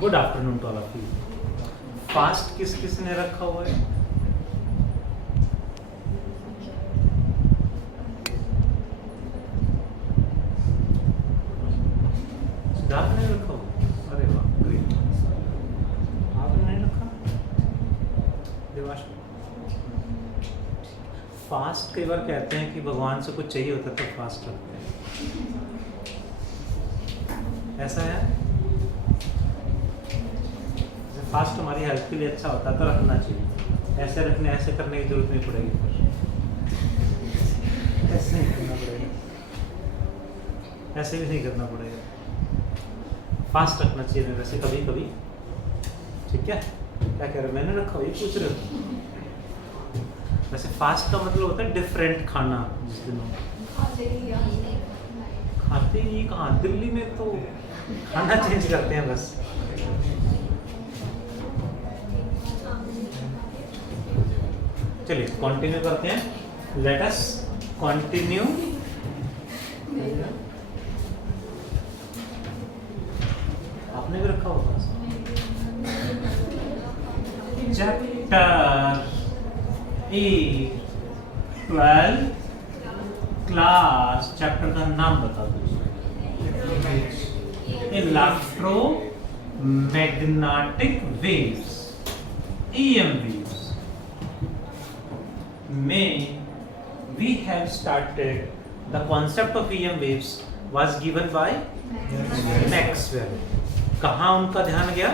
Good afternoon to all of you. Fast किस किस ने रखा हुआ है? सिद्धार्थ ने रखा हुआ? अरे वाह, ग्रेट। आपने नहीं रखा? देवाश। फास्ट कई बार कहते हैं कि भगवान से कुछ चाहिए होता है तो फास्ट रखते हैं, ऐसा है? फास्ट हमारी हेल्थ के लिए अच्छा होता है तो रखना चाहिए। ऐसे रखने ऐसे करने की जरूरत नहीं पड़ेगी, फिर ऐसे नहीं करना पड़ेगा, ऐसे भी नहीं करना पड़ेगा। फास्ट रखना चाहिए वैसे कभी कभी, ठीक है? क्या कह रहे हो? मैंने रखा हुआ, ये पूछ रहे हो? वैसे फास्ट का मतलब होता है डिफरेंट खाना। जिस दिन खाते ही कहाँ, दिल्ली में तो खाना चेंज करते हैं बस। चलिए कंटिन्यू करते हैं। Let us continue. आपने भी रखा होगा चैप्टर 12 क्लास। चैप्टर का नाम बता दो। Electromagnetic waves, EM waves. May we have started the concept of EM waves was given by Maxwell. कहाँ उनका ध्यान गया?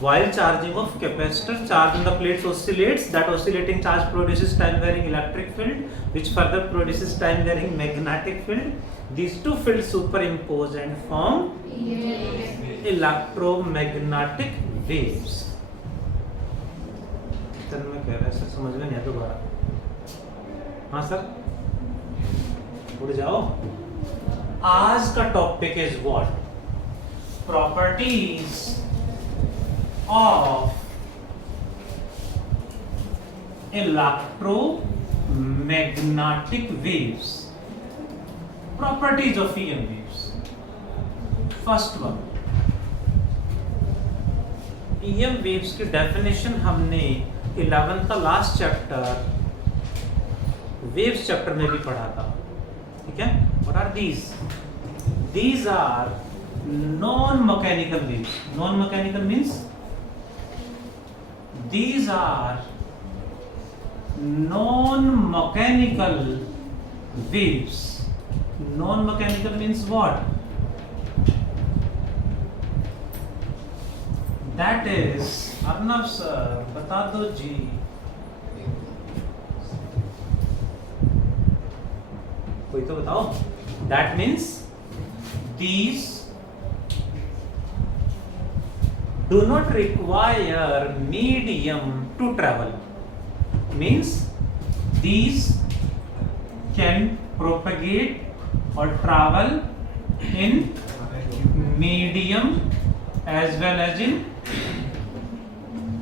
While charging of capacitor, charge on the plates oscillates. That oscillating charge produces time-varying electric field, which further produces time-varying magnetic field. These two fields superimpose and form electromagnetic waves. Sir मैं कह रहा है sir, समझ में नहीं आया दोबारा। हाँ सर, उड़ जाओ। आज का topic is what? Properties of electromagnetic waves. Properties of EM waves. First one, EM waves की डेफिनेशन हमने 11th का लास्ट चैप्टर वेव्स चैप्टर में भी पढ़ा था, ठीक है? What are these? These are non mechanical waves. Non mechanical means these are non mechanical waves. Non mechanical means what? That is, Arnab sir बता दो जी। कोई तो बताओ। That means these do not require medium to travel. Means these can propagate और travel in medium as well as in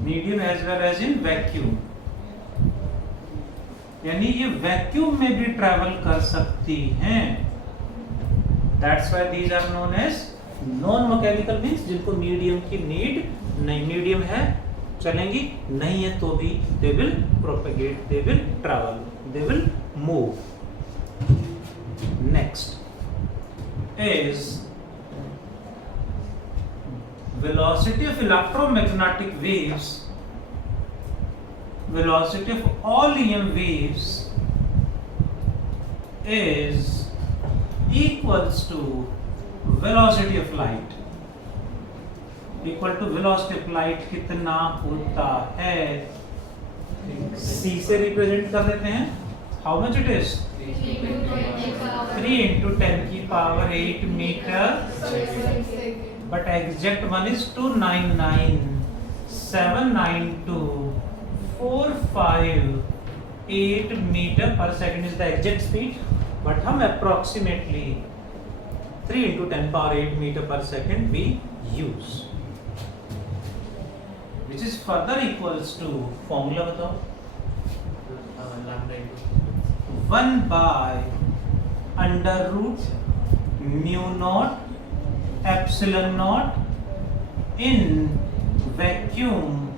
medium as well as in vacuum। यानी ये vacuum में भी ट्रैवल कर सकती हैं। That's why these are known as non-mechanical means जिनको medium की नीड नहीं। मीडियम है चलेंगी, नहीं है तो भी they will propagate, they will travel, they will move। Next is velocity of electromagnetic waves. Velocity of all EM waves is equals to velocity of light. Equal to velocity of light कितना होता है? C से represent कर देते हैं। How much it is? 3 into 10 की power 8 metre. But exact one is 299,792,458 meter per second is the exact speed. But हम approximately 3 into 10 power 8 meter per second we use, which is further equals to, formula बताओ। 1 by under root mu naught epsilon naught in vacuum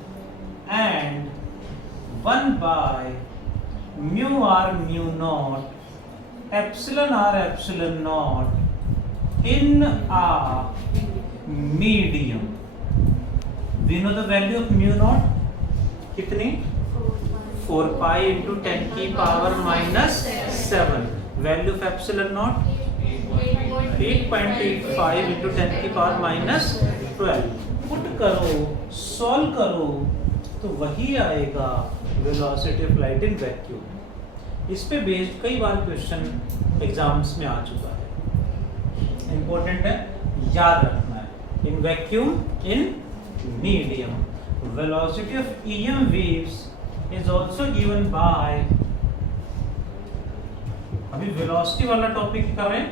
and 1 by mu r mu naught epsilon r epsilon naught in a medium. We know the value of mu naught कितनी 4 pi into 10 की power minus 7. Value of epsilon naught 8.85 into 10 की power minus 12. Put करो, solve करो तो वही आएगा velocity of light in vacuum. इस पे बेस्ड कई बार क्वेश्चन एग्जाम्स में आ चुका है, इंपॉर्टेंट है, याद रखना है। In vacuum in medium velocity of EM waves is also given by, अभी velocity वाला टॉपिक कर रहे हैं,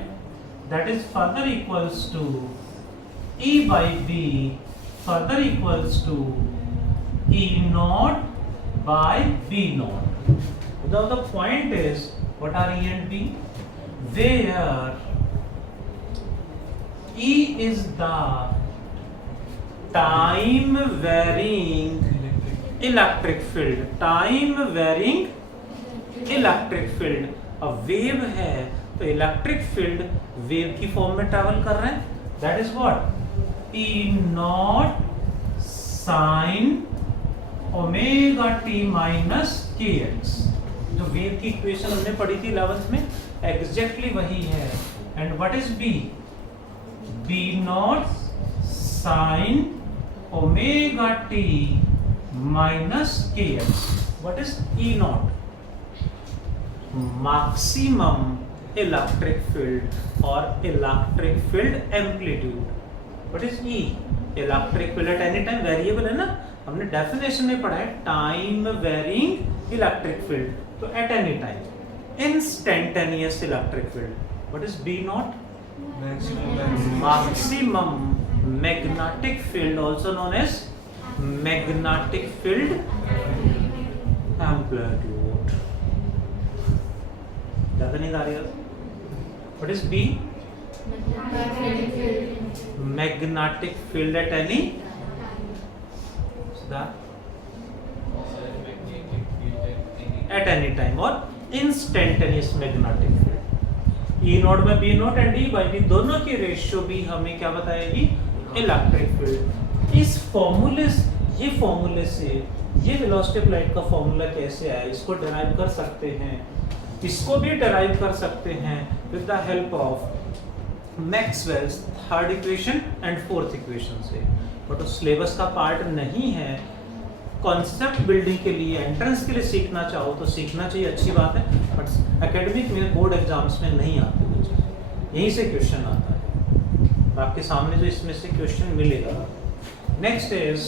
that is further equals to E by B further equals to E naught by B naught. Now the point is, what are E and B? Where E is the time varying electric field, time varying electric field. अब wave है तो electric field wave की form में travel कर रहे हैं, that is what E naught sine omega t minus kx। जो wave की इक्वेशन हमने पढ़ी थी 11th में, एग्जैक्टली वही है। And what is B? B naught sine omega t minus kx। What is E naught? Maximum electric field और electric field amplitude. What is E? Electric field at any time, variable है ना, हमने definition में पढ़ा है time varying electric field, तो eight any time instantaneous electric field. What is B not? Maximum magnetic field, also known as magnetic field amplitude. ज़्यादा नहीं आ रही है? What is B? Magnetic field at any time or instantaneous magnetic field. E note में B note and E by B दोनों की ratio भी हमें क्या बताएगी? Electric field. इस फॉर्मूले, ये फॉर्मूले से ये वेलोसिटी ऑफ लाइट का फॉर्मूला कैसे आया, इसको डिराइव कर सकते हैं, इसको भी डिराइव कर सकते हैं with the help of Maxwell's third equation and fourth equation से। बट तो सिलेबस का पार्ट नहीं है, कॉन्सेप्ट बिल्डिंग के लिए, एंट्रेंस के लिए सीखना चाहो तो सीखना चाहिए, अच्छी बात है, बट एकेडमिक में बोर्ड एग्जाम्स में नहीं आते वो चीज़, यहीं से क्वेश्चन आता है आपके सामने, जो इसमें से क्वेश्चन मिलेगा। Next is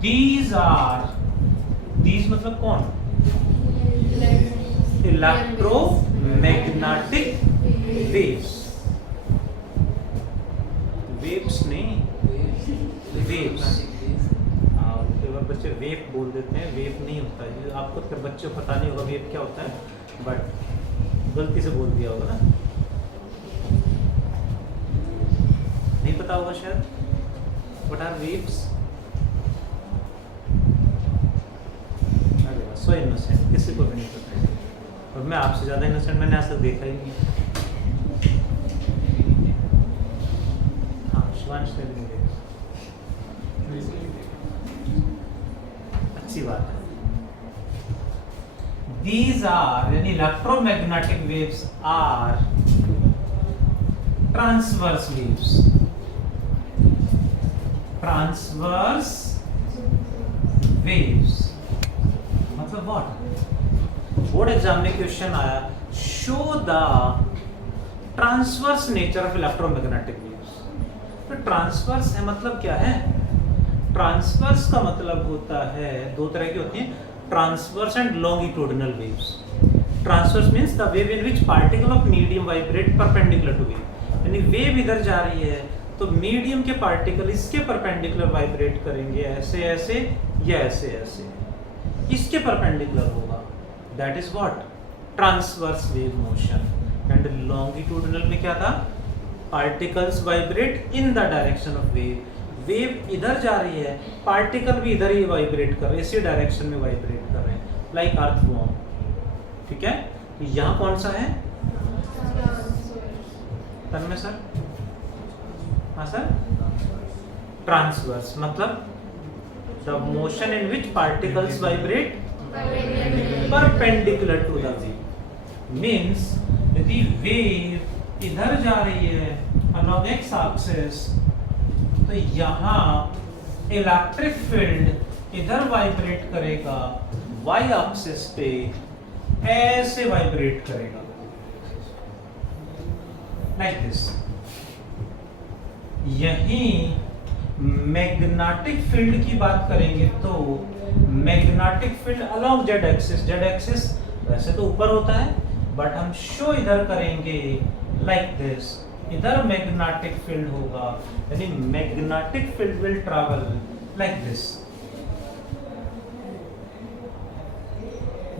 these are, these मतलब कौन? इलेक्ट्रोमैग्नेटिक वेव्स, वेव्स नहीं, वेव्स। कई बार बच्चे वेव बोल देते हैं, वेव नहीं होता है, आपको तो बच्चों को पता नहीं होगा वेव क्या होता है, बट गलती से बोल दिया होगा ना, नहीं पता होगा शायद। What are waves? अरे सो इनोसेंट, किसी को भी नहीं पता है, और मैं आपसे ज़्यादा इनोसेंट, मैंने आज तक देखा ही नहीं। हाँ, शिवांश ने भी नहीं देखा, अच्छी बात है। These are, यानी electromagnetic waves are transverse waves. Transverse waves मतलब what? बोर्ड एग्जाम में क्वेश्चन आया, show the transverse nature of electromagnetic waves. तो ट्रांसवर्स है मतलब क्या है? ट्रांसवर्स का मतलब होता है, दो तरह की होती हैं, transverse and longitudinal waves. Transverse means the wave in which particle of medium vibrate perpendicular to wave. यानी वेव इधर जा रही है तो मीडियम के पार्टिकल इसके परपेंडिकुलर वाइब्रेट करेंगे, ऐसे ऐसे या ऐसे ऐसे, इसके परपेंडिकुलर होगा, that is what transverse wave motion. And longitudinal में क्या था? Particles vibrate in the direction of wave, wave इधर जा रही है, पार्टिकल भी इधर ही वाइब्रेट कर रहे हैं, इसी डायरेक्शन में वाइब्रेट कर रहे हैं, लाइक अर्थवॉर्म। ठीक है, तो यहाँ कौन सा है तन्मय सर? हाँ सर, ट्रांसवर्स, मतलब the motion in which particles vibrate perpendicular to the wave. Means यदि वेव इधर जा रही है along x axis, तो यहाँ इलेक्ट्रिक फील्ड इधर वाइब्रेट करेगा, y एक्सिस पे ऐसे वाइब्रेट करेगा, लाइक दिस। यहीं मैग्नेटिक फील्ड की बात करेंगे तो magnetic field along Z axis, Z axis वैसे तो ऊपर होता है बट हम शो इधर करेंगे लाइक दिस, इधर मैग्नेटिक फील्ड होगा, यानी magnetic field will travel like this,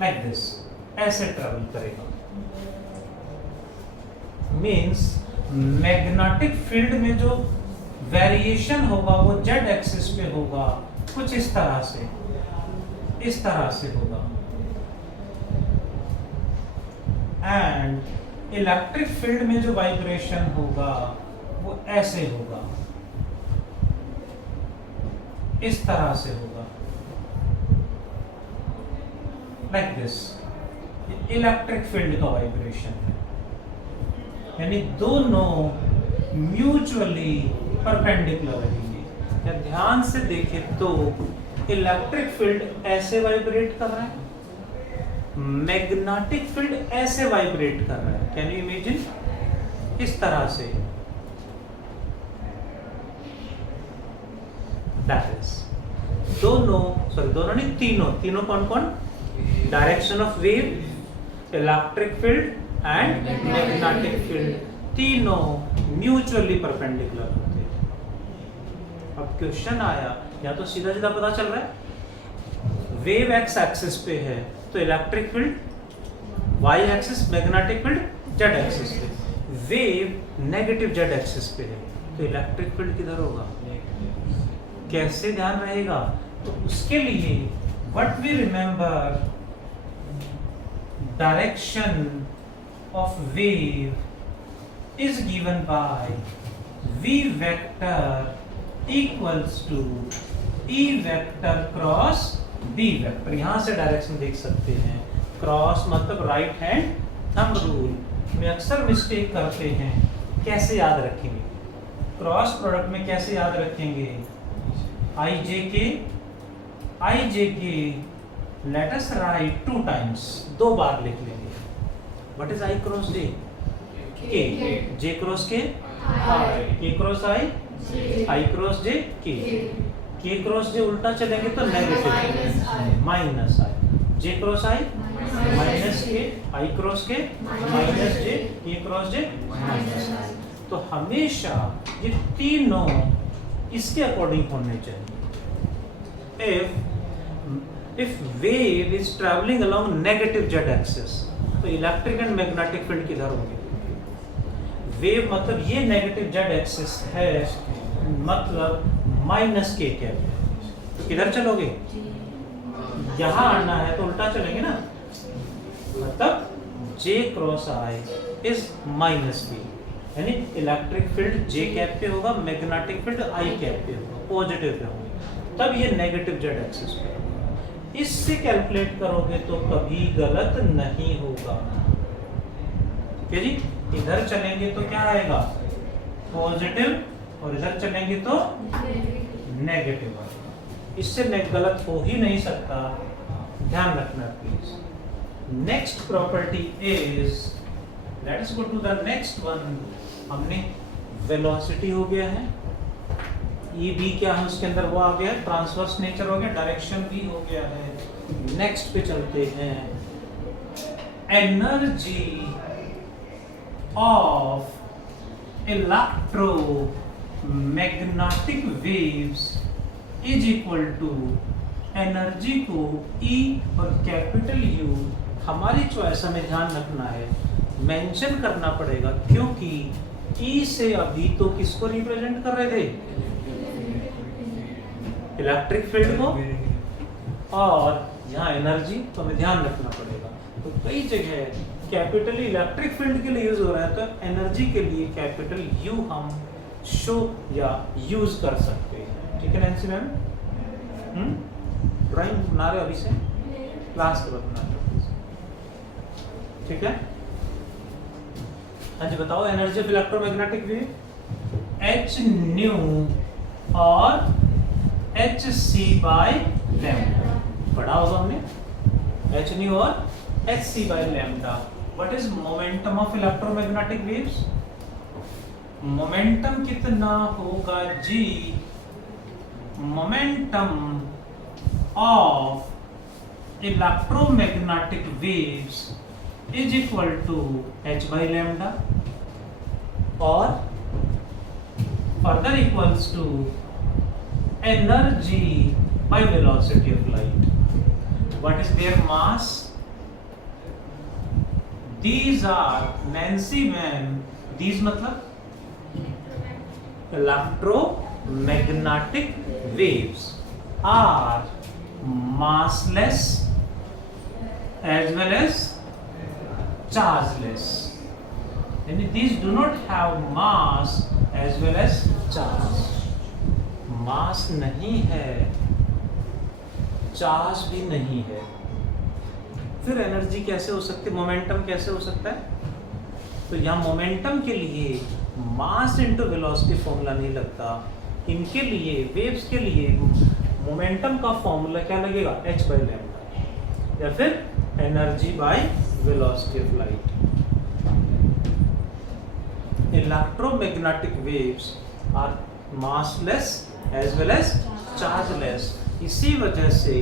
like this, ऐसे ट्रैवल करेगा। मींस मैग्नेटिक फील्ड में जो वेरिएशन होगा वो जेड एक्सिस पे होगा, कुछ इस तरह से, इस तरह से होगा। एंड इलेक्ट्रिक फील्ड में जो वाइब्रेशन होगा वो ऐसे होगा, इस तरह से होगा, लाइक दिस। इलेक्ट्रिक फील्ड का वाइब्रेशन है, यानी दोनों म्यूचुअली परपेंडिकुलर रहेंगे। या ध्यान से देखें तो इलेक्ट्रिक फील्ड ऐसे वाइब्रेट कर रहा है, मैग्नेटिक फील्ड ऐसे वाइब्रेट कर रहा है। Can you imagine? इस तरह से। दैट इज दोनों, सॉरी दोनों नहीं, तीनों, तीनों कौन कौन? Direction of wave, electric field and magnetic field, तीनों म्यूचुअली परपेंडिकुलर होते हैं। अब क्वेश्चन आया, या तो सीधा सीधा पता चल रहा है वेव एक्स एक्सिस पे है तो electric field Y axis, magnetic field Z axis पे, वेव नेगेटिव जेड एक्सिस पे है तो इलेक्ट्रिक फील्ड किधर होगा? कैसे ध्यान रहेगा? तो उसके लिए what we remember, direction of wave is given by v vector equals to e vector cross b vector। यहां से डायरेक्शन देख सकते हैं, क्रॉस मतलब राइट हैंड थंब रूल में अक्सर मिस्टेक करते हैं। कैसे याद रखेंगे? क्रॉस प्रोडक्ट में कैसे याद रखेंगे? आई जे के लेट अस राइट 2 टाइम्स, 2 बार लिख लेंगे। What is I cross J? K. J cross K? K cross I? I cross J? K. K cross J उल्टा चलेंगे तो negative, minus I. J cross I? Minus K. I cross K? Minus J. K cross J? Minus I. तो हमेशा ये तीनों इसके according होने चाहिए। If wave is traveling along negative z axis, तो इलेक्ट्रिक एंड मैग्नेटिक फील्ड किधर होंगे? वेव मतलब ये नेगेटिव जेड एक्सिस है, मतलब माइनस के कैप है, तो किधर चलोगे? यहाँ आना है तो उल्टा चलेंगे ना, मतलब जे क्रॉस आई इज माइनस के, यानी इलेक्ट्रिक फील्ड जे कैप पे होगा, मैग्नेटिक फील्ड आई कैप पे होगा, पॉजिटिव पे होंगे, तब ये नेगेटिव जेड एक्सिस पे। इससे कैलकुलेट करोगे तो कभी गलत नहीं होगा। ठीक है जी, इधर चलेंगे तो क्या आएगा? पॉजिटिव, और इधर चलेंगे तो नेगेटिव आएगा। इससे गलत हो ही नहीं सकता, ध्यान रखना please. Next property is, let's go to the next one. हमने वेलोसिटी हो गया है, ई बी क्या है उसके अंदर वो आ गया, ट्रांसवर्स नेचर हो गया, डायरेक्शन भी हो गया है। नेक्स्ट पे चलते हैं, energy of electromagnetic waves is equal to, energy को E और कैपिटल U हमारी चॉइस, हमें ध्यान रखना है, मेंशन करना पड़ेगा, क्योंकि ई से अभी तो किसको रिप्रेजेंट कर रहे थे? इलेक्ट्रिक फील्ड को, और यहाँ एनर्जी, तो हमें ध्यान रखना पड़ेगा। तो कई जगह कैपिटल इलेक्ट्रिक फील्ड के लिए यूज हो रहा है, तो एनर्जी के लिए कैपिटल यू हम शो या यूज कर सकते हैं। ठीक है नैन्सी मैम? ड्राइंग बना रहे अभी से, क्लास के बाद बना रहे, ठीक है? हाँ जी बताओ, energy of electromagnetic wave h nu और एच सी बाई लैम्डा पढ़ा होगा हमने, एच न्यू और h c by lambda. What is momentum of electromagnetic waves? Momentum कितना होगा जी? Momentum of electromagnetic waves is equal to h by lambda और further equals to energy by velocity of light. What is their mass? These are Nancy ma'am. These मतलब electromagnetic waves are massless as well as chargeless. And these do not have mass as well as charge. Mass नहीं है, charge भी नहीं है, फिर energy कैसे हो सकती है? मोमेंटम कैसे हो सकता है? तो यहाँ मोमेंटम के लिए मास इनटू वेलोसिटी फॉर्मूला नहीं लगता, इनके लिए वेव्स के लिए मोमेंटम का फॉर्मूला क्या लगेगा? h बाई लैम्डा या फिर energy by velocity of light. Electromagnetic waves are massless as well as chargeless. इसी वजह से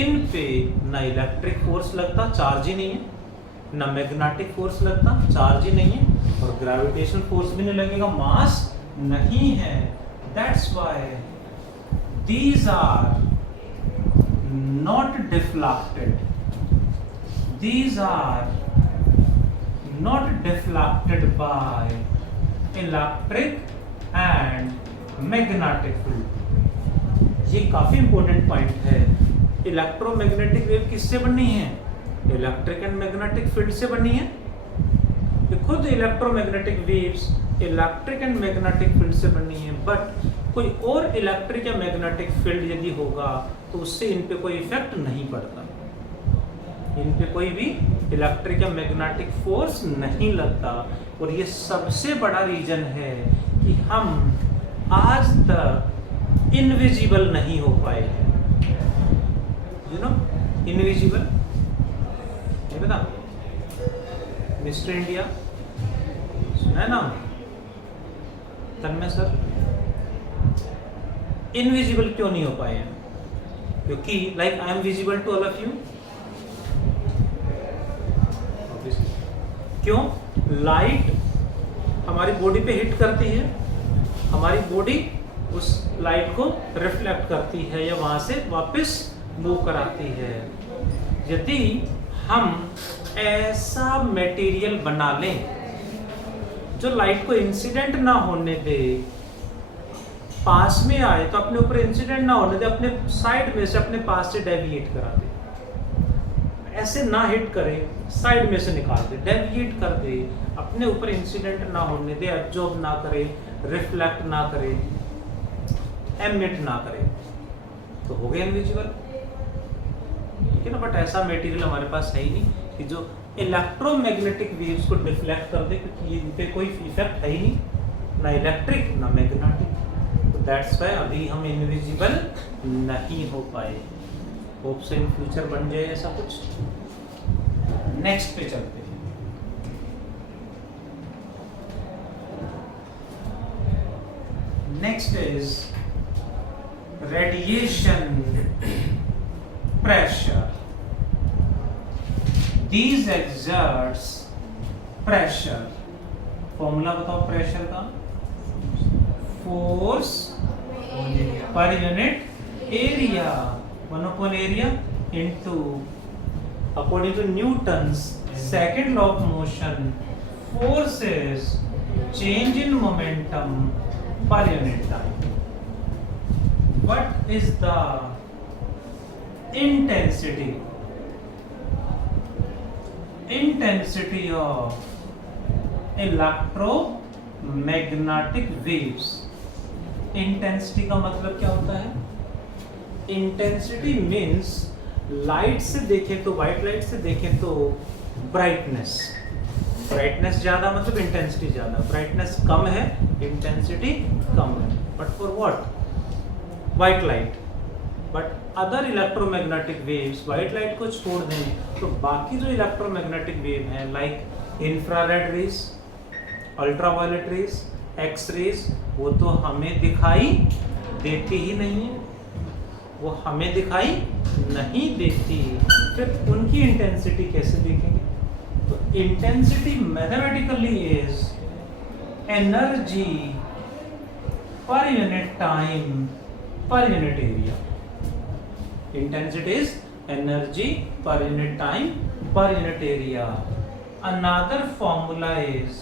इन पे ना इलेक्ट्रिक फोर्स लगता, चार्ज ही नहीं है, ना मैग्नेटिक फोर्स लगता, चार्ज ही नहीं है, और ग्रेविटेशनल फोर्स भी नहीं लगेगा, मास नहीं है। That's why these are not deflected, these are not deflected by electric and magnetic field. ये काफी इंपॉर्टेंट पॉइंट है। इलेक्ट्रोमैग्नेटिक वेव किससे बनी है? इलेक्ट्रिक एंड मैग्नेटिक फील्ड से बनी है। ये खुद electromagnetic waves electric and magnetic field से बनी है, बट कोई और इलेक्ट्रिक या मैग्नेटिक फील्ड यदि होगा तो उससे इन पे कोई इफेक्ट नहीं पड़ता, इन पे कोई भी इलेक्ट्रिक या मैग्नेटिक फोर्स नहीं लगता। और ये सबसे बड़ा रीजन है कि हम आज तक इनविजिबल नहीं हो पाए हैं। यू नो इनविजिबल, ये बता, मिस्टर इंडिया सुना है ना तन्मय सर? इनविजिबल क्यों नहीं हो पाए हैं? क्योंकि like I am visible to all of you. क्यों? लाइट हमारी बॉडी पे हिट करती है, हमारी बॉडी उस लाइट को रिफ्लेक्ट करती है या वहां से वापस मूव कराती है। यदि हम ऐसा मटेरियल बना लें जो लाइट को इंसिडेंट ना होने दे, पास में आए तो अपने ऊपर इंसिडेंट ना होने दे, अपने साइड में से अपने पास से डेविएट करा दे, ऐसे ना हिट करे, साइड में से निकाल दे, डेविएट कर दे, अपने ऊपर इंसिडेंट ना होने दे, एब्जॉर्ब ना करे, रिफ्लेक्ट ना करे, एमिट ना करे, तो हो गया इनविजिबल। ठीक है ना? बट ऐसा मटेरियल हमारे पास है ही नहीं कि जो इलेक्ट्रोमैग्नेटिक वेव्स को डिफ्लेक्ट कर दे, क्योंकि इन पे कोई इफेक्ट है ही नहीं, ना इलेक्ट्रिक ना मैग्नेटिक। तो दैट्स व्हाई अभी हम इनविजिबल नहीं हो पाए। होप से इन फ्यूचर बन जाए ऐसा कुछ। नेक्स्ट पे चलते हैं। Next is radiation pressure. These exerts pressure. Formula बताओ प्रेशर का? Force per unit area, 1/area into according to Newton's second law of motion, force is change in momentum per unit time. What is the intensity of electromagnetic waves? Intensity का मतलब क्या होता है? Intensity means light से देखें तो, white light से देखें तो ब्राइटनेस ज्यादा मतलब इंटेंसिटी ज्यादा, ब्राइटनेस कम है इंटेंसिटी कम है, but for what? White light. But other electromagnetic waves, white light को छोड़ दें तो बाकी जो इलेक्ट्रोमैग्नेटिक वेव हैं like infrared rays, ultraviolet rays, X rays, वो तो हमें दिखाई देती ही नहीं है, वो हमें दिखाई नहीं देती. फिर उनकी इंटेंसिटी कैसे देखेंगे? तो intensity mathematically is energy per unit time per unit area. Intensity is energy per unit time per unit area. Another formula is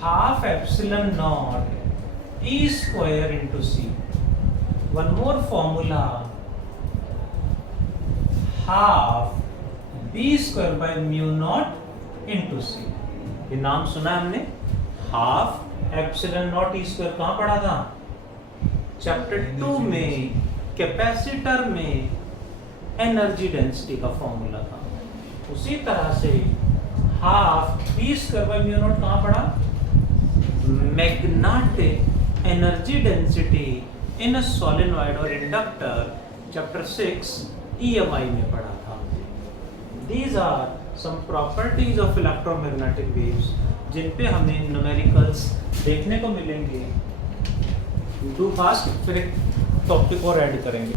half epsilon naught E square into C. One more formula, half B square by mu naught into C. ये नाम सुना हमने, half epsilon naught E square कहाँ पढ़ा था? Chapter 2 में capacitor में energy density का फॉर्मूला था. उसी तरह से half B square by mu naught कहाँ पढ़ा? Magnetic energy density in a solenoid और इंडक्टर, चैप्टर 6 EMI में पढ़ा था. These are some properties of electromagnetic waves जिन पे हमें न्यूमेरिकल्स देखने को मिलेंगे. डू फास्ट, फिर एक टॉपिक और ऐड करेंगे.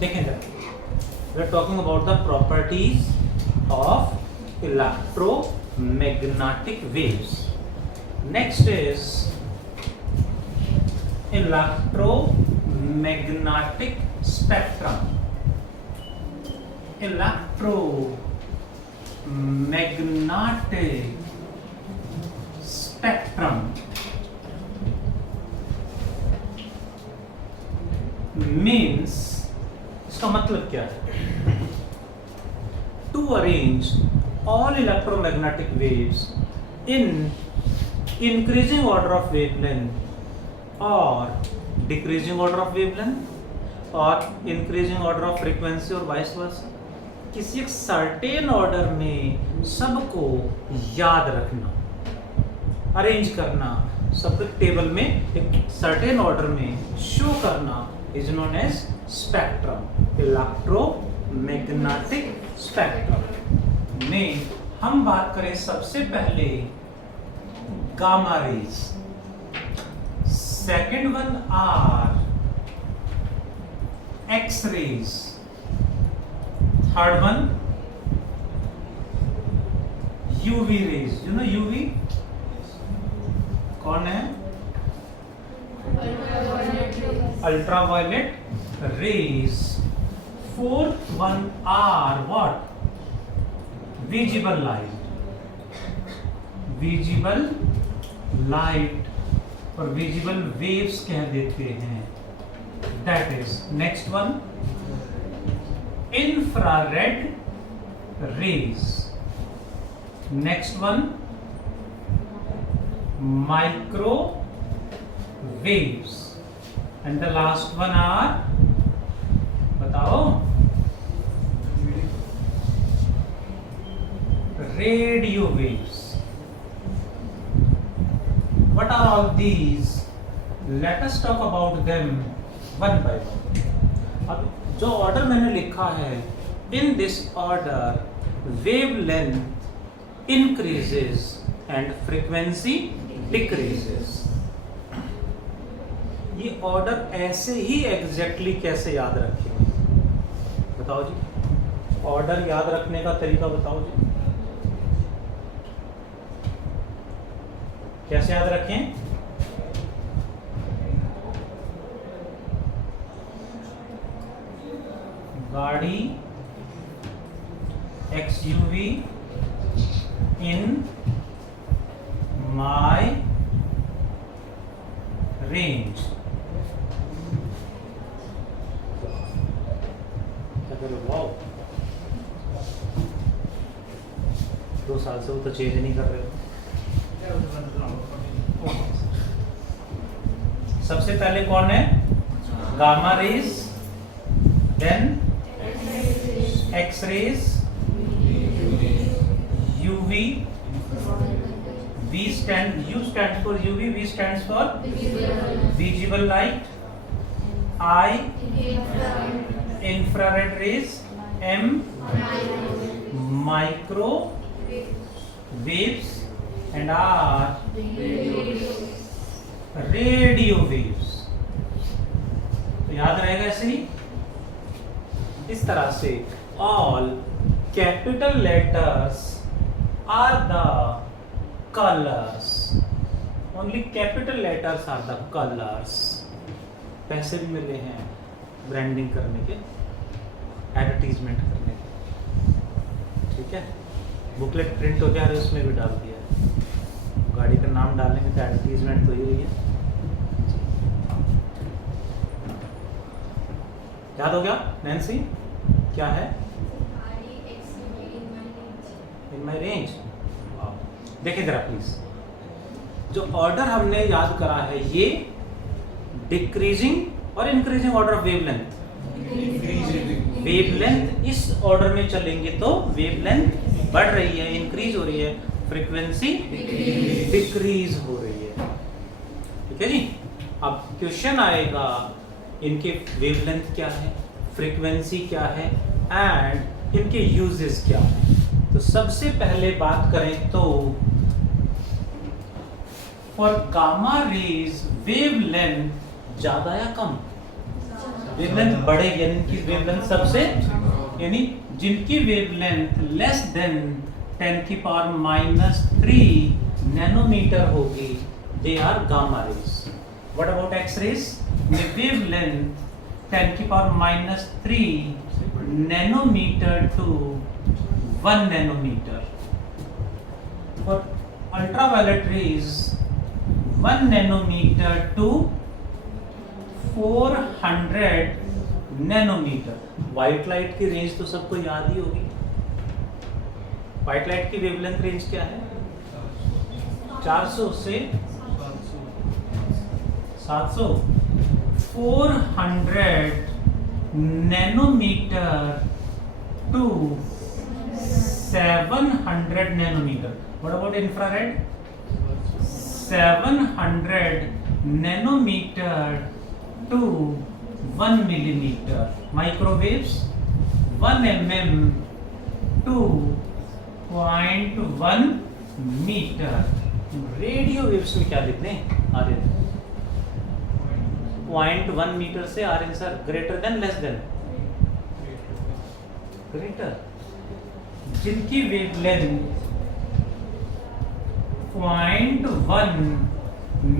देखें जरा, we are talking about the properties of electromagnetic waves. Next is electromagnetic spectrum. Electromagnetic spectrum means, इसका मतलब क्या है? To arrange all electromagnetic waves in increasing order of wavelength और डिक्रीजिंग ऑर्डर ऑफ वेवलेंथ और increasing order of frequency और vice versa. किसी एक certain order में सबको याद रखना, अरेंज करना, सब टेबल में एक सर्टेन ऑर्डर में शो करना is known as spectrum. Electromagnetic spectrum में हम बात करें सबसे पहले gamma rays, second one are X rays, third one UV rays. You know UV कौन है? Ultraviolet rays. Fourth one are what? Visible light. Visible light और विजिबल वेव्स कह देते हैं. That is next one infrared rays. Next one microwaves and the last one are, बताओ, radio waves. What are all these? Let us talk about them one by one. अब जो order मैंने लिखा है, in this order wavelength increases and frequency decreases. ये order ऐसे ही exactly कैसे याद रखेंगे? बताओ जी, ऑर्डर याद रखने का तरीका बताओ जी. कैसे याद रखें? गाड़ी, XUV, in my range. Wow, 2 साल से वो तो चेंज नहीं कर रहे हो। सबसे पहले कौन है? Gamma rays, then X rays, UV, U stands for UV, V stands for visible light, I infrared rays, M micro waves, and R radio waves. तो याद रहेगा ऐसे ही, इस तरह से all capital letters are the colors, only capital letters are the colors. पैसे भी मिले हैं ब्रांडिंग करने के, एडवर्टीजमेंट करने के, ठीक है। बुकलेट प्रिंट हो जा रहा है, उसमें भी डाल दिया है। गाड़ी का नाम डालेंगे तो एडवर्टीजमेंट तो ही रही है। याद हो गया नैन्सी? क्या है? इन माई रेंज। देखिए जरा प्लीज, जो ऑर्डर हमने याद करा है ये डिक्रीजिंग और increasing order of wavelength. Wavelength इस ऑर्डर में चलेंगे तो वेवलेंथ बढ़ रही है, इंक्रीज हो रही है, फ्रीक्वेंसी डिक्रीज हो रही है, ठीक है जी। अब क्वेश्चन आएगा इनके वेवलेंथ क्या है, फ्रीक्वेंसी क्या है एंड इनके यूजेस क्या है। तो सबसे पहले बात करें तो फॉर गामा रेज वेवलेंथ ज्यादा या कम? वेवलेंथ बढ़ेगी, यानी इनकी वेवलेंथ सबसे, यानी जिनकी वेवलेंथ लेस देन 10⁻³ नैनोमीटर होगी, they are gamma rays. What about X rays? Wavelength 10⁻³ nanometer to 1 nanometer. For ultraviolet rays, 1 nanometer to 400 nanometer. White light की रेंज तो सबको याद ही होगी। व्हाइट लाइट की वेवलेंथ रेंज क्या है? 400 से 700। 400 nanometer to 700 nanometer. What about infrared? 700 nanometer to 1 millimeter. Microwaves 1 mm to 0.1 meter. Radio waves में क्या लिखने आ रहे थे? 0.1 मीटर से आ रहे हैं sir, greater than less than? Greater. जिनकी वेवलेंथ 0.1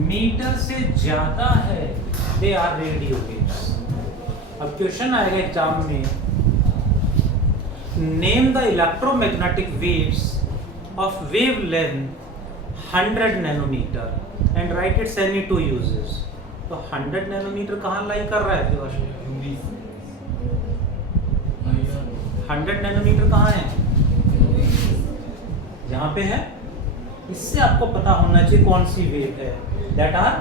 मीटर से ज्यादा है, दे आर रेडियो वेव्स। अब क्वेश्चन आएगा एग्जाम में, name the electromagnetic waves of wavelength 100 nanometer and write its any 2 uses. तो 100 नैनोमीटर कहाँ लाई कर रहा है? 100 नैनोमीटर कहाँ है? यहाँ पे है। इससे आपको पता होना चाहिए कौन सी वेव है, दैट आर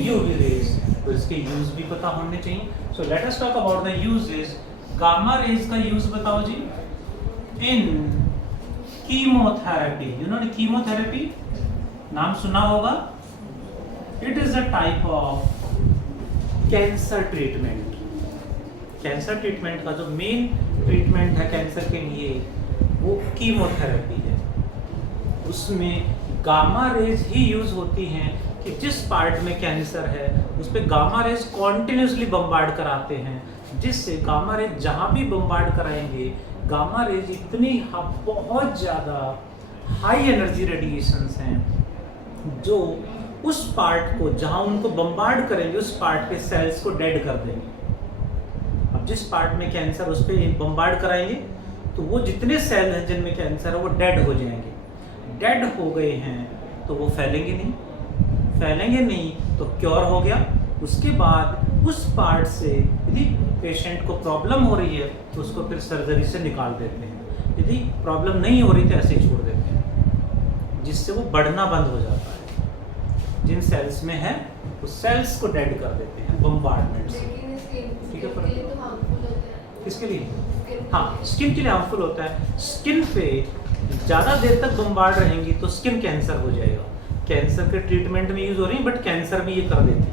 यूवी रेज। तो इसके यूज भी पता होने चाहिए। So let us talk about the uses. Gamma rays का यूज बताओ जी। इन कीमोथेरेपी, जिन्होंने कीमोथेरेपी नाम सुना होगा, it is a type of cancer treatment. Cancer treatment का जो मेन ट्रीटमेंट है कैंसर के लिए, वो कीमोथेरेपी है। उसमें गामा रेज ही यूज होती हैं कि जिस पार्ट में कैंसर है उस पर गामा रेज कॉन्टिन्यूसली बम्बार्ड कराते हैं, जिससे गामा रेज जहाँ भी बम्बार्ड कराएंगे, गामा रेज इतनी बहुत ज़्यादा हाई एनर्जी रेडिएशंस हैं जो उस पार्ट को जहाँ उनको बम्बार्ड करेंगे उस पार्ट के सेल्स को डेड कर देंगे। अब जिस पार्ट में कैंसर उस पर बम्बार्ड कराएंगे तो वो जितने सेल हैं जिनमें कैंसर है वो डेड हो जाएंगे। डेड हो गए हैं तो वो फैलेंगे नहीं तो क्योर हो गया। उसके बाद उस पार्ट से यदि पेशेंट को प्रॉब्लम हो रही है तो उसको फिर सर्जरी से निकाल देते हैं। यदि प्रॉब्लम नहीं हो रही तो ऐसे ही छोड़ देते हैं, जिससे वो बढ़ना बंद हो जाता है। जिन सेल्स में है उस सेल्स को डेड कर देते हैं बम्बार्डमेंट से। ठीक है, किसके लिए? हाँ, स्किन के लिए हार्मफुल होता है। स्किन पे ज़्यादा देर तक बम्बार्ड रहेंगी तो स्किन कैंसर हो जाएगा। कैंसर के ट्रीटमेंट में यूज हो रही है, बट कैंसर भी ये कर देती है।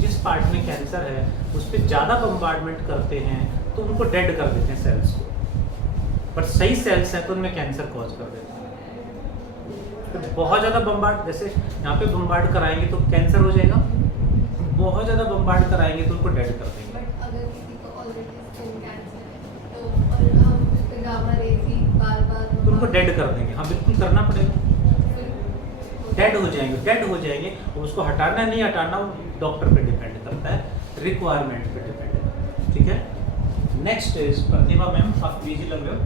जिस पार्ट में कैंसर है उस पर ज़्यादा बम्बार्डमेंट करते हैं तो उनको डेड कर देते हैं सेल्स को, बट सही सेल्स हैं तो उनमें कैंसर कॉज कर देते हैं। तो बहुत ज़्यादा बम्बार्ड, जैसे यहाँ पे बम्बार्ड कराएंगे तो कैंसर हो जाएगा, बहुत ज़्यादा बम्बार्ड कराएंगे तो उनको डेड कर देंगे। अगर किसी को ऑलरेडी स्किन कैंसर है तो और हम उस पे गामा रेज ही बार-बार तो उनको डेड कर देंगे। हाँ, बिल्कुल करना पड़ेगा। डेड हो जाएंगे। और उसको हटाना नहीं हटाना वो डॉक्टर पे डिपेंड करता है, रिक्वायरमेंट पे डिपेंड करता है। ठीक है, नेक्स्ट इज प्रतिभा मैम, आप बिजी लग रहे हो?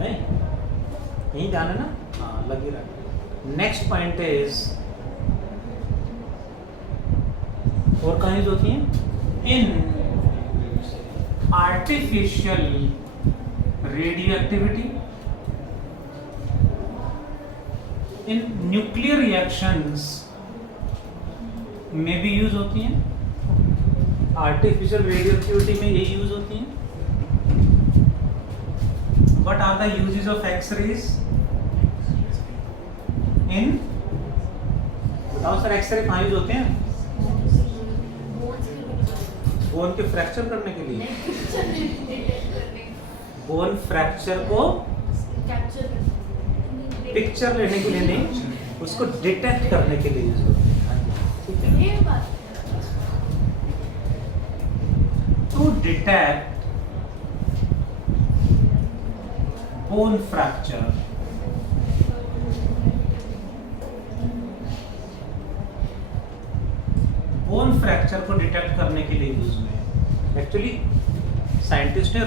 नहीं, यही ध्यान है ना? हाँ, लग ही रहा। नेक्स्ट पॉइंट इज, और कहाँ यूज होती हैं? In artificial radio activity, in nuclear reactions में भी यूज होती हैं। आर्टिफिशियल रेडियो एक्टिविटी में यही यूज होती हैं। What are the uses of X-rays? In, बताओ सर, एक्सरे कहाँ यूज होते हैं? बोन के फ्रैक्चर करने के लिए, बोन फ्रैक्चर को पिक्चर लेने के लिए नहीं, उसको डिटेक्ट करने के लिए यूज होते हैं। To detect bone fracture, bone fracture को डिटेक्ट करने के लिए यूज में एक्चुअली साइंटिस्ट है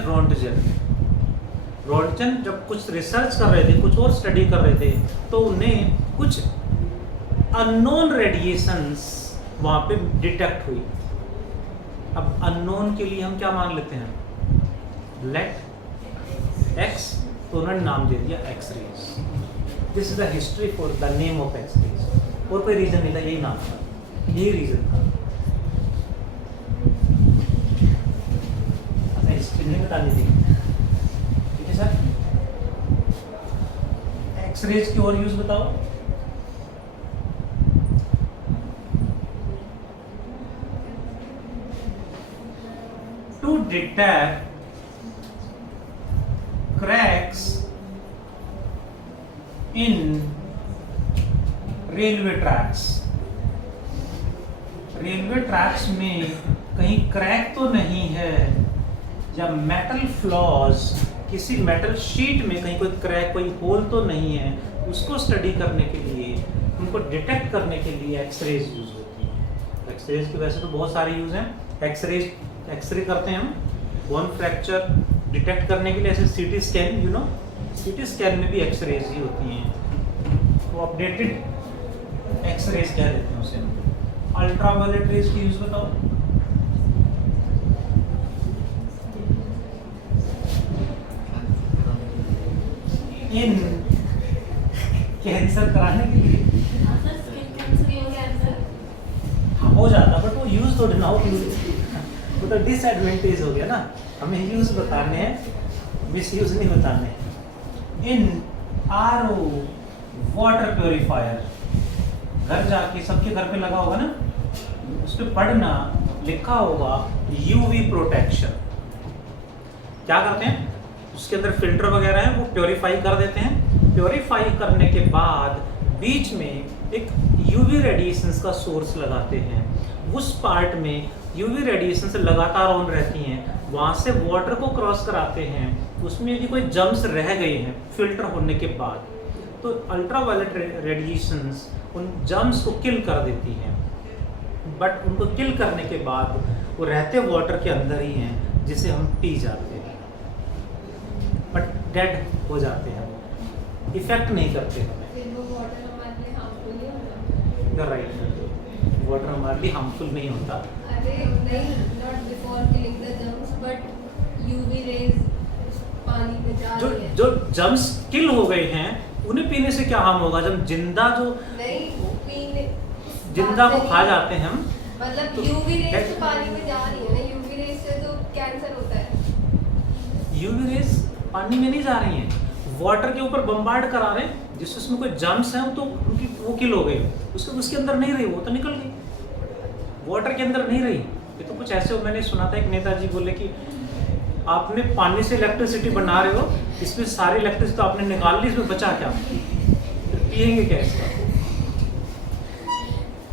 रोंटगन जब कुछ रिसर्च कर रहे थे, कुछ और स्टडी कर रहे थे, तो उन्हें कुछ अननोन रेडिएशंस वहाँ पे डिटेक्ट हुई। अब अननोन के लिए हम क्या मान लेते हैं? लेट एक्स, तो उन्होंने नाम दे दिया X rays. This is the history for the name of X rays. और कोई रीजन नहीं था, यही नाम था, यही रीजन था। अच्छा, हिस्ट्री नहीं बतानी थी, ठीक है सर। एक्सरेज की और यूज बताओ। To detect cracks in railway tracks। Railway tracks में कहीं क्रैक तो नहीं है, या मेटल फ्लॉज, किसी मेटल शीट में कहीं कोई क्रैक, कोई होल तो नहीं है, उसको स्टडी करने के लिए, उनको डिटेक्ट करने के लिए एक्सरेज यूज होती है। एक्सरेज की वैसे तो बहुत सारे यूज हैं। एक्सरे करते हैं हम बोन फ्रैक्चर डिटेक्ट करने के लिए, ऐसे CT scan, you know, CT scan में भी एक्सरेज ही होती हैं। तो अपडेटेड एक्सरेज कह देते हैं उसे। अल्ट्रावायलेट रेज की यूज बताओ। इन कैंसर कराने के लिए हो जाता, बट वो यूज थोड़ी ना हो, वो तो डिसएडवांटेज हो गया ना। हमें यूज बताने हैं, मिस यूज नहीं बताने। इन आरओ वाटर प्योरीफायर, घर जाके सबके घर पे लगा होगा ना, उस पर पढ़ना लिखा होगा यूवी प्रोटेक्शन। क्या करते हैं, उसके अंदर फिल्टर वगैरह है, वो प्योरीफाई कर देते हैं। प्योरीफाई करने के बाद बीच में एक यूवी रेडिएशंस का सोर्स लगाते हैं। उस पार्ट में यूवी रेडिएशन से लगातार ऑन रहती हैं, वहाँ से वाटर को क्रॉस कराते हैं। उसमें यदि कोई जम्स रह गए हैं फिल्टर होने के बाद, तो अल्ट्रावायलेट रेडिएशंस उन जम्स को किल कर देती हैं। बट उनको किल करने के बाद वो रहते वाटर के अंदर ही हैं, जिसे हम पी जाते हैं, बट डेड हो जाते हैं, इफेक्ट नहीं करते हमें। फिर वो वाटर हमारे लिए हार्मफुल नहीं होता। राइट, वाटर हमारे लिए हार्मफुल नहीं होता। अरे नहीं, not before killing the germs but UV rays पानी में जा जो रही है। जो जर्म्स किल हो गए हैं उन्हें पीने से क्या हार्म होगा? जब जिंदा जो नहीं पीने जिंदा को खा जाते हैं हम, मतलब तो यूवी रेज that- तो पानी में जा रही है ना, यूवी रेज से तो कैंसर होता है। यूवी रेज पानी में नहीं जा रही हैं, वाटर के ऊपर बम्बार्ड करा रहे हैं, जिससे उसमें कोई जर्म्स हैं तो उनकी वो किल हो गए, उसके अंदर नहीं रही, वो तो निकल गई, वाटर के अंदर नहीं रही। ये तो कुछ ऐसे मैंने सुना था, एक नेताजी बोले कि आपने पानी से इलेक्ट्रिसिटी बना रहे हो, इसमें सारी इलेक्ट्रिसिटी तो आपने निकाल ली, इसमें बचा क्या? पिएंगे क्या इसका?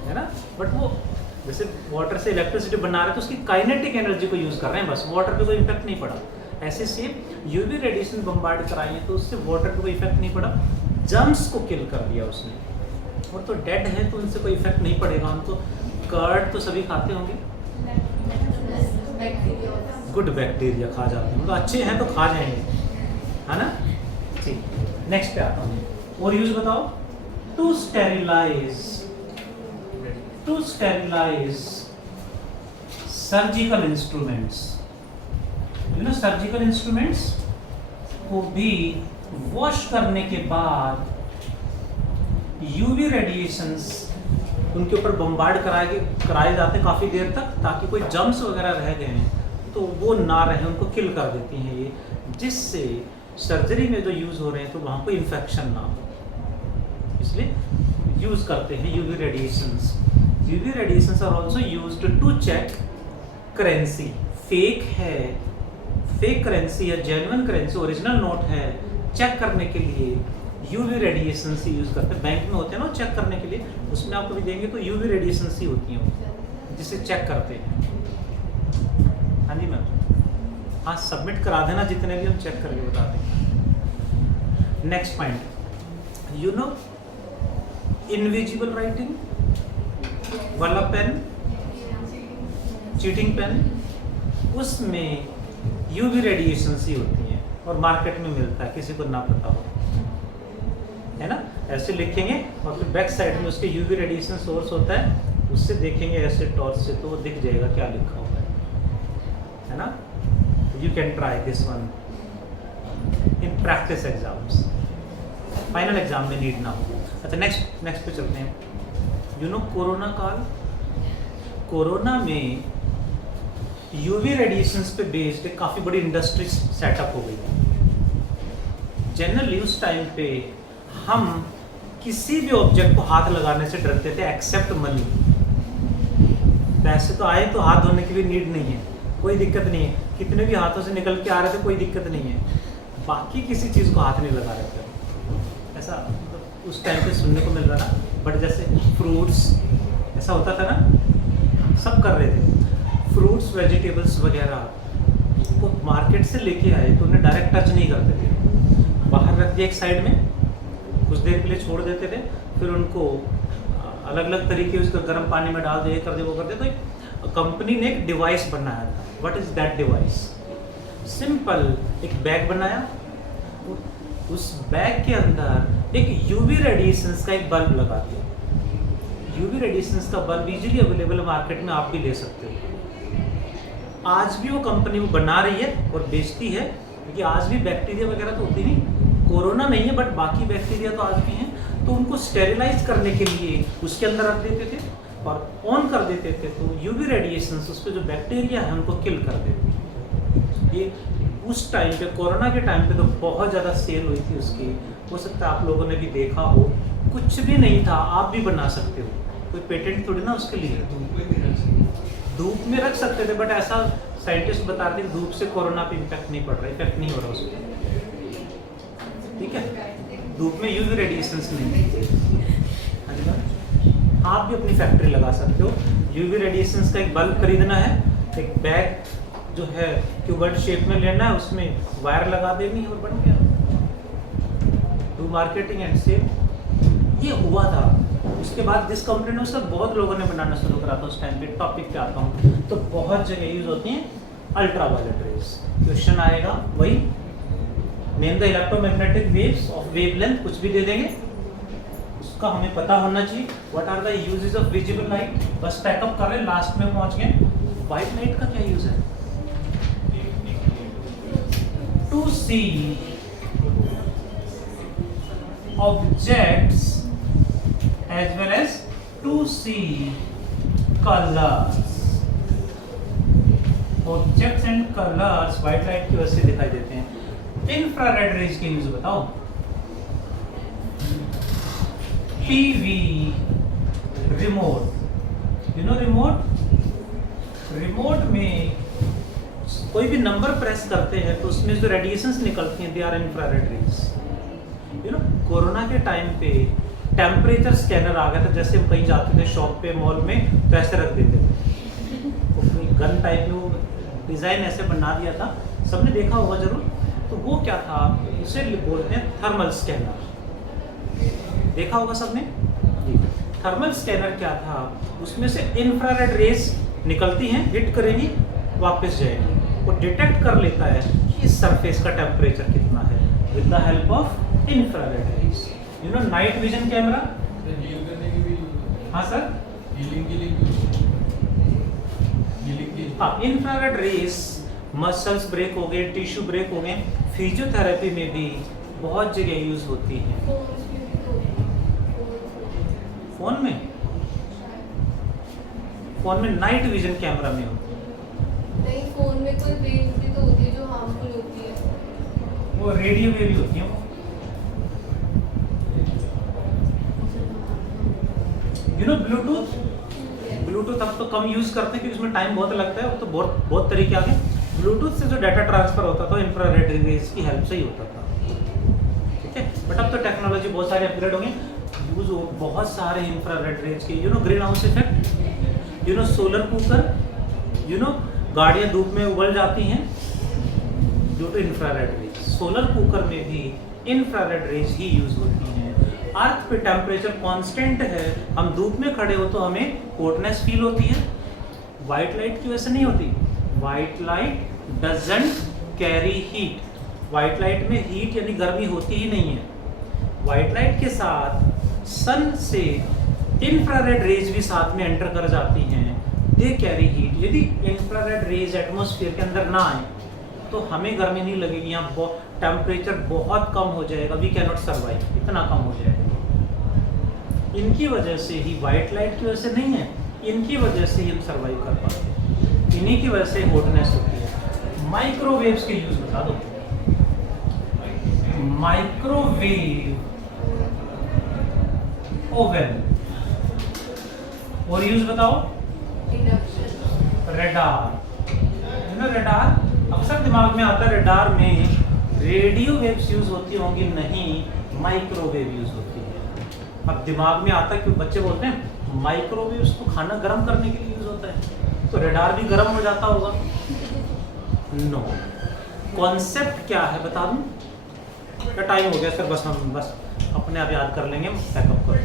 है ना? बट वो जैसे वाटर से इलेक्ट्रिसिटी बना रहे हैं तो उसकी काइनेटिक एनर्जी को यूज कर रहे हैं, बस वाटर पे कोई इफेक्ट नहीं पड़ा। ऐसे सेम यूवी रेडिएशन बम्बार्ड कराई है तो उससे वाटर पे कोई इफेक्ट नहीं पड़ा, जर्म्स को किल कर दिया उसने, और तो डेड है तो उनसे कोई इफेक्ट नहीं पड़ेगा। हम तो कर्ड तो सभी खाते होंगे, बैक्टीरिया होता है। गुड बैक्टीरिया खा जाते हैं, मतलब अच्छे हैं तो खा जाएंगे, है ना? ठीक, नेक्स्ट पे आता हूँ, और यूज बताओ। To sterilise surgical instruments, you know surgical instruments को भी वॉश करने के बाद यूवी रेडिएशंस उनके ऊपर बम्बार्ड कराए जाते हैं काफ़ी देर तक, ताकि कोई जर्म्स वगैरह रह गए हैं तो वो ना रहे, उनको किल कर देती हैं ये, जिससे सर्जरी में जो यूज़ हो रहे हैं तो वहाँ कोई इन्फेक्शन ना हो, इसलिए यूज़ करते हैं UV radiations. UV radiations are also used to check currency, fake currency या जेन्युइन करेंसी, ओरिजिनल नोट है, चेक करने के लिए यूवी रेडिएशन से यूज़ करते हैं। बैंक में होते हैं ना चेक करने के लिए, उसमें आपको भी देंगे तो यूवी रेडिएशन ही होती हैं जिसे चेक करते हैं। हाँ जी मैम, हाँ सबमिट करा देना जितने भी, हम चेक करके बता देंगे। Next point, you know invisible writing वाला पेन, चीटिंग पेन, उसमें यूवी रेडिएशन ही होती हैं और मार्केट में मिलता है, किसी को ना पता हो, है ना? ऐसे लिखेंगे और फिर बैक साइड में उसके यूवी रेडिएशन सोर्स होता है, उससे देखेंगे ऐसे टॉर्च से तो वो दिख जाएगा क्या लिखा हुआ है ना? You can try this one in practice exams, final exam में नीड ना हो। अच्छा नेक्स्ट पे चलते हैं। यू नो कोरोना काल, कोरोना में यूवी रेडिएशंस पे बेस्ड एक काफ़ी बड़ी इंडस्ट्री सेटअप हो गई। जनरली उस टाइम पे हम किसी भी ऑब्जेक्ट को हाथ लगाने से डरते थे एक्सेप्ट मनी। पैसे तो आए तो हाथ धोने की भी नीड नहीं है, कोई दिक्कत नहीं है, कितने भी हाथों से निकल के आ रहे थे कोई दिक्कत नहीं है, बाकी किसी चीज़ को हाथ नहीं लगा रहे थे, ऐसा उस टाइम पे सुनने को मिल रहा था। बट जैसे फ्रूट्स ऐसा होता था ना, सब कर रहे थे, फ्रूट्स वेजिटेबल्स वगैरह को मार्केट से लेके आए तो उन्हें डायरेक्ट टच नहीं करते थे, बाहर रख दिया एक साइड में, कुछ देर के लिए छोड़ देते थे, फिर उनको अलग अलग तरीके उसको गर्म पानी में डाल दे, कर दे, वो कर दे। तो एक कंपनी ने एक डिवाइस बनाया था। What is that device? Simple एक बैग बनाया, उस बैग के अंदर एक यूवी रेडिएशंस का एक बल्ब लगा दिया। यूवी रेडिएशंस का बल्ब इजीली अवेलेबल है मार्केट में, आप भी ले सकते हो। आज भी वो कंपनी वो बना रही है और बेचती है, क्योंकि आज भी बैक्टीरिया वगैरह तो होती नहीं, कोरोना नहीं है बट बाकी बैक्टीरिया तो आज भी हैं, तो उनको स्टेरिलाइज करने के लिए उसके अंदर रख देते थे और ऑन कर देते थे, तो यूवी रेडिएशंस उस पर जो बैक्टीरिया है उनको किल कर देती है। ये उस टाइम पे कोरोना के टाइम पे तो बहुत ज़्यादा सेल हुई थी उसकी, हो सकता है आप लोगों ने भी देखा हो। कुछ भी नहीं था, आप भी बना सकते हो, कोई पेटेंट थोड़ी ना उसके लिए, धूप में रख सकते थे, बट ऐसा साइंटिस्ट बता रहे थे धूप से कोरोना पे इम्पैक्ट नहीं पड़ रहा, इफेक्ट नहीं हो रहा उस पर, ठीक है, धूप में यूवी रेडिएशंस नहीं। आप भी अपनी फैक्ट्री लगा सकते हो। यूवी रेडिएशंस का एक बल्ब खरीदना है, एक बैग जो है क्यूबर्ड शेप में लेना है, उसमें वायर लगा देनी और बन गया। डू मार्केटिंग एंड सेल, ये हुआ था। उसके बाद जिस कंपनी ने उसका बहुत लोगों ने बनाना शुरू करा था उस टाइम पे, टॉपिक पे आता हूँ, तो बहुत जगह यूज होती हैं अल्ट्रावायलेट रेज। क्वेश्चन आएगा वही, name the electromagnetic waves of wavelength, कुछ भी दे देंगे, उसका हमें पता होना चाहिए। What are the uses of visible light, बस पैकअप कर रहे हैं, लास्ट में पहुंच गए। व्हाइट लाइट का क्या यूज है? To see objects as well as to see colours. Objects and colours white light की वजह से दिखाई देते हैं। इंफ्रारेड रेज के यूज बताओ। TV, remote, you know remote में कोई भी नंबर प्रेस करते हैं तो उसमें जो रेडिएशंस निकलती हैं, they are infrared rays. You know corona के टाइम पे टेम्परेचर स्कैनर आ गया था, जैसे हम कहीं जाते थे शॉप पे, मॉल में, तो ऐसे रख देते थे, गन टाइप में वो डिजाइन ऐसे बना दिया था, सबने देखा होगा जरूर। तो वो क्या था, उसे बोलते हैं थर्मल स्कैनर, देखा होगा सबने। थर्मल स्कैनर क्या था, उसमें से इंफ्रारेड रेज निकलती हैं, हिट करेंगी, वापस जाएगी, वो डिटेक्ट कर लेता है कि इस सरफेस का टेम्परेचर कितना है with the help of infrared rays. You no night vision camera. हाँ सर, हाँ, इंफ्रारेड रेज मसल्स ब्रेक हो गए, टिश्यू ब्रेक हो गए, फिजियोथेरेपी में भी बहुत जगह यूज होती है। फोन में नाइट विजन कैमरा में होती है। नहीं, फोन में कोई वेव्स भी तो होती है जो हार्मफुल होती है। वो रेडियो वेव होती है। यू नो ब्लूटूथ अब तो कम यूज करते हैं क्योंकि उसमें टाइम बहुत लगता है, अब तो बहुत तरीके आ गए। ब्लूटूथ से जो डाटा ट्रांसफर होता था इंफ्रारेड रेज की हेल्प से ही होता था, ठीक है। बट अब तो टेक्नोलॉजी बहुत सारे अपग्रेड हो गए, यूज हो बहुत सारे इंफ्रारेड रेज के। You know greenhouse effect, you know solar cooker, you know गाड़ियां धूप में उबल जाती हैं due to infrared rays. Solar cooker में भी इंफ्रारेड रेज ही यूज होती हैं। अर्थ पे टेम्परेचर कांस्टेंट है, हम धूप में खड़े हो तो हमें हॉटनेस फील होती है, व्हाइट लाइट की वजह से नहीं होती। White light doesn't carry heat, white light में हीट यानी गर्मी होती ही नहीं है। व्हाइट लाइट के साथ सन से इंफ्रारेड रेज भी साथ में एंटर कर जाती हैं, दे कैरी हीट। यदि इंफ्रारेड रेज एटमॉस्फेयर के अंदर ना आए तो हमें गर्मी नहीं लगेगी, यहाँ टेम्परेचर बहुत कम हो जाएगा, वी कैन नॉट सर्वाइव, इतना कम हो जाएगा। इनकी वजह से ही, व्हाइट लाइट की वजह से नहीं है, इनकी वजह से ही हम सर्वाइव कर पाते हैं, इन्हीं की वजह से हॉटनेस होती है। माइक्रोवेव्स के यूज बता दो। माइक्रोवेव ओवन, और यूज बताओ। रेडार, रेडार अक्सर दिमाग में आता है, रेडार में रेडियो वेव्स यूज होती होंगी, नहीं, माइक्रोवेव यूज होती है। अब दिमाग में आता है कि बच्चे बोलते हैं माइक्रोवेव्स तो खाना गर्म करने के लिए यूज होता है, तो रेडार भी गर्म हो जाता होगा। नो, कॉन्सेप्ट क्या है बता दूं? क्या टाइम हो गया सर? बस अपने आप याद कर लेंगे, पैकअप कर।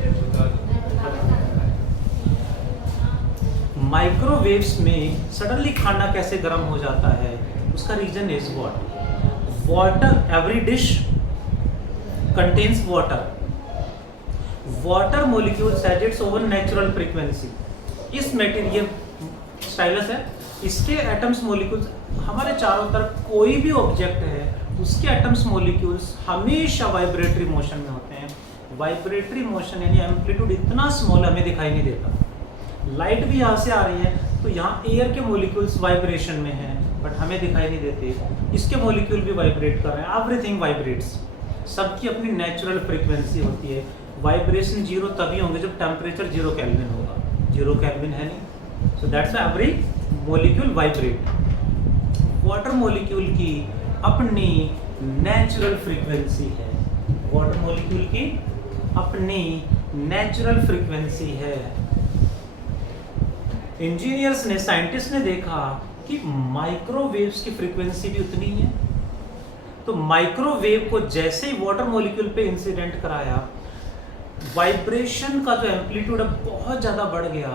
माइक्रोवेव्स में सडनली खाना कैसे गर्म हो जाता है, उसका reason is water. Every dish contains water molecules has its own natural frequency. इस मटेरियल स्टाइलस है, इसके एटम्स मॉलिक्यूल्स, हमारे चारों तरफ कोई भी ऑब्जेक्ट है उसके एटम्स मॉलिक्यूल्स हमेशा वाइब्रेटरी मोशन में होते हैं। वाइब्रेटरी मोशन यानी एम्पलीट्यूड इतना स्मॉल हमें दिखाई नहीं देता। लाइट भी यहाँ से आ रही है तो यहाँ एयर के मॉलिक्यूल्स वाइब्रेशन में हैं बट हमें दिखाई नहीं देते, इसके मॉलिक्यूल भी वाइब्रेट कर रहे हैं। एवरीथिंग वाइब्रेट्स, सबकी अपनी नेचुरल फ्रीक्वेंसी होती है। वाइब्रेशन जीरो तभी होंगे जब टेम्परेचर 0 केल्विन होगा, 0 केल्विन है नहीं, so that's why every molecule vibrate. Water molecule की अपनी नेचुरल फ्रीक्वेंसी है, वाटर मॉलिक्यूल की अपनी नेचुरल फ्रीक्वेंसी है। इंजीनियर्स ने, साइंटिस्ट ने देखा कि माइक्रोवेव्स की फ्रीक्वेंसी भी उतनी है, तो माइक्रोवेव को जैसे ही वाटर मॉलिक्यूल पे इंसिडेंट कराया, वाइब्रेशन का जो एम्पलीट्यूड है बहुत ज़्यादा बढ़ गया।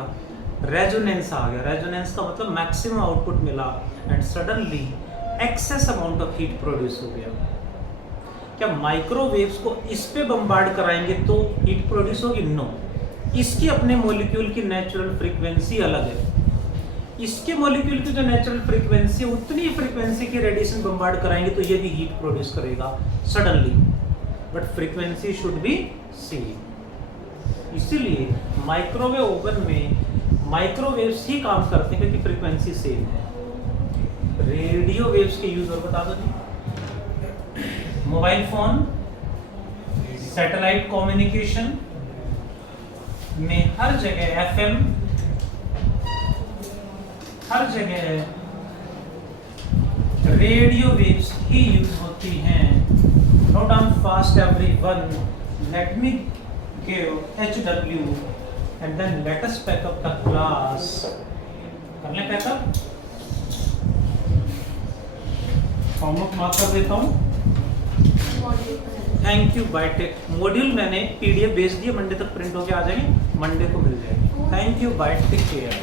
रेजोनेंस आ गया। रेजोनेंस का मतलब मैक्सिमम आउटपुट मिला and suddenly excess amount of heat produce हो गया। क्या माइक्रोवेव्स को इस पे बम्बार्ड कराएंगे तो हीट प्रोड्यूस होगी? नो। इसकी अपने मॉलिक्यूल की नेचुरल फ्रीक्वेंसी अलग है। इसके मॉलिक्यूल की जो नेचुरल फ्रीक्वेंसी है उतनी फ्रीक्वेंसी की रेडिएशन बम्बार्ड कराएंगे तो ये भी हीट प्रोड्यूस करेगा suddenly, but frequency should be same. इसीलिए माइक्रोवेव ओवन में माइक्रोवेव्स ही काम करते हैं क्योंकि फ्रीक्वेंसी सेम है। रेडियो वेव्स के यूज और बता दो जी। मोबाइल फोन, सैटेलाइट कम्युनिकेशन में हर जगह एफएम, हर जगह रेडियो वेव्स ही यूज होती हैं। Note down fast everyone, let me give HW and then let us pack up the class। कर ले पैकअप, होमवर्क मार्क कर देता हूँ। Thank you bye take. Module मैंने PDF भेज दिया, मंडे तक प्रिंट होके आ जाएंगे, मंडे को मिल जाएगी। Thank you bye take care.